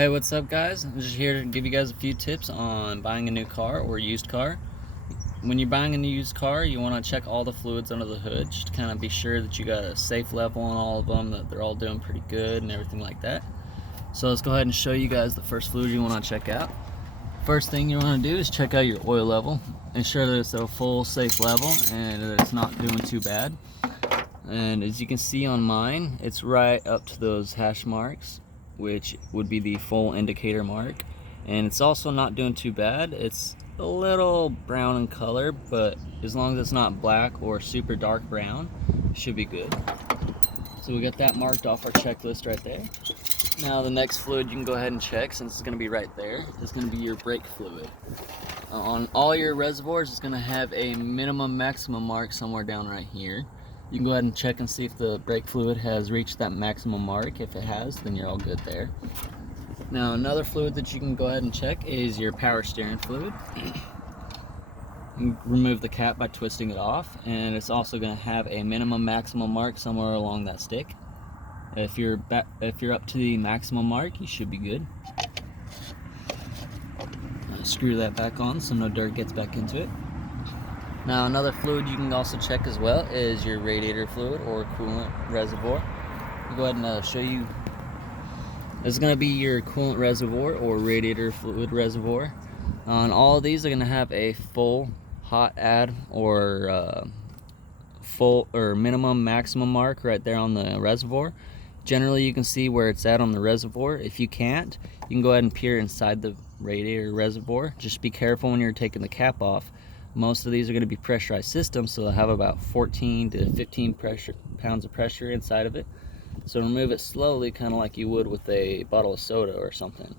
Hey, what's up guys? I'm just here to give you guys a few tips on buying a new car or used car. When you're buying a new used car, you want to check all the fluids under the hood just to kind of be sure that you got a safe level on all of them, that they're all doing pretty good and everything like that. So let's go ahead and show you guys the first fluid you want to check out. First thing you want to do is check out your oil level. Ensure that it's at a full safe level and that it's not doing too bad. And as you can see on mine, it's right up to those hash marks, which would be the full indicator mark. And it's also not doing too bad. It's a little brown in color, but as long as it's not black or super dark brown, it should be good. So we got that marked off our checklist right there. Now the next fluid you can go ahead and check, since it's going to be right there, is going to be your brake fluid. On all your reservoirs, it's going to have a minimum maximum mark somewhere down right here. You can go ahead and check and see if the brake fluid has reached that maximum mark. If it has, then you're all good there. Now another fluid that you can go ahead and check is your power steering fluid. You remove the cap by twisting it off, and it's also going to have a minimum maximum mark somewhere along that stick. If you're up to the maximum mark, you should be good. Screw that back on so no dirt gets back into it. Now another fluid you can also check as well is your radiator fluid or coolant reservoir. I'll go ahead and show you. This is going to be your coolant reservoir or radiator fluid reservoir. On all of these, they're going to have a full hot add or full or minimum maximum mark right there on the reservoir. Generally you can see where it's at on the reservoir. If you can't, you can go ahead and peer inside the radiator reservoir. Just be careful when you're taking the cap off. Most of these are going to be pressurized systems, so they'll have about 14 to 15 pounds of pressure inside of it. So remove it slowly, kind of like you would with a bottle of soda or something.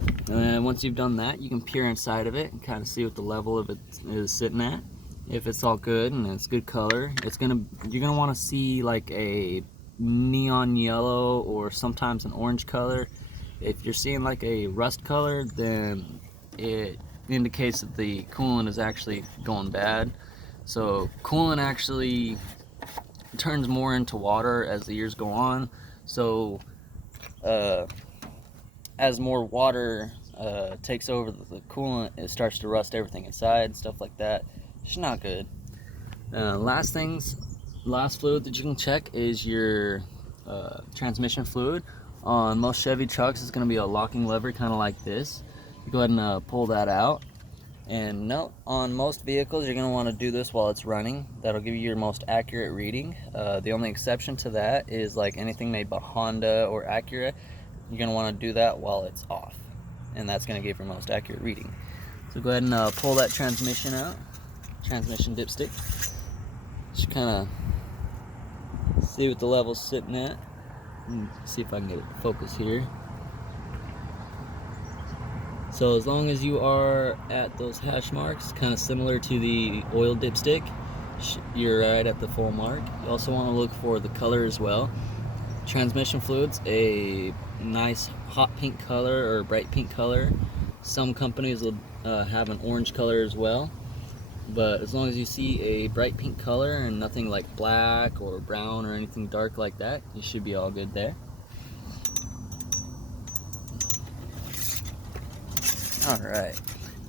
And then once you've done that, you can peer inside of it and kind of see what the level of it is sitting at. If it's all good and it's good color, you're gonna want to see like a neon yellow or sometimes an orange color. If you're seeing like a rust color, then it indicates that the coolant is actually going bad. So coolant actually turns more into water as the years go on. So as more water takes over the coolant, it starts to rust everything inside and stuff like that. It's not good. Last fluid that you can check is your transmission fluid. On most Chevy trucks, it's going to be a locking lever, kind of like this. You go ahead and pull that out. And note, on most vehicles, you're going to want to do this while it's running. That'll give you your most accurate reading. The only exception to that is like anything made by Honda or Acura. You're going to want to do that while it's off, and that's going to give your most accurate reading. So go ahead and pull that transmission out, transmission dipstick. Just kind of see what the level's sitting at. See if I can get it to focus here. So as long as you are at those hash marks, kind of similar to the oil dipstick, you're right at the full mark. You also want to look for the color as well. Transmission fluid's a nice hot pink color or bright pink color. Some companies will have an orange color as well. But as long as you see a bright pink color and nothing like black or brown or anything dark like that, you should be all good there. Alright,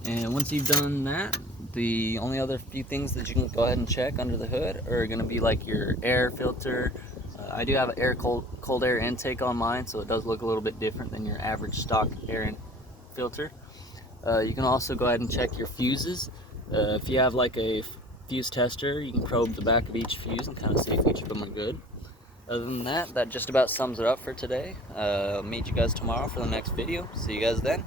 and once you've done that, the only other few things that you can go ahead and check under the hood are going to be like your air filter. I do have an cold air intake on mine, so it does look a little bit different than your average stock air filter. You can also go ahead and check your fuses. If you have like a fuse tester, you can probe the back of each fuse and kind of see if each of them are good. Other than that, that just about sums it up for today. I'll meet you guys tomorrow for the next video. See you guys then.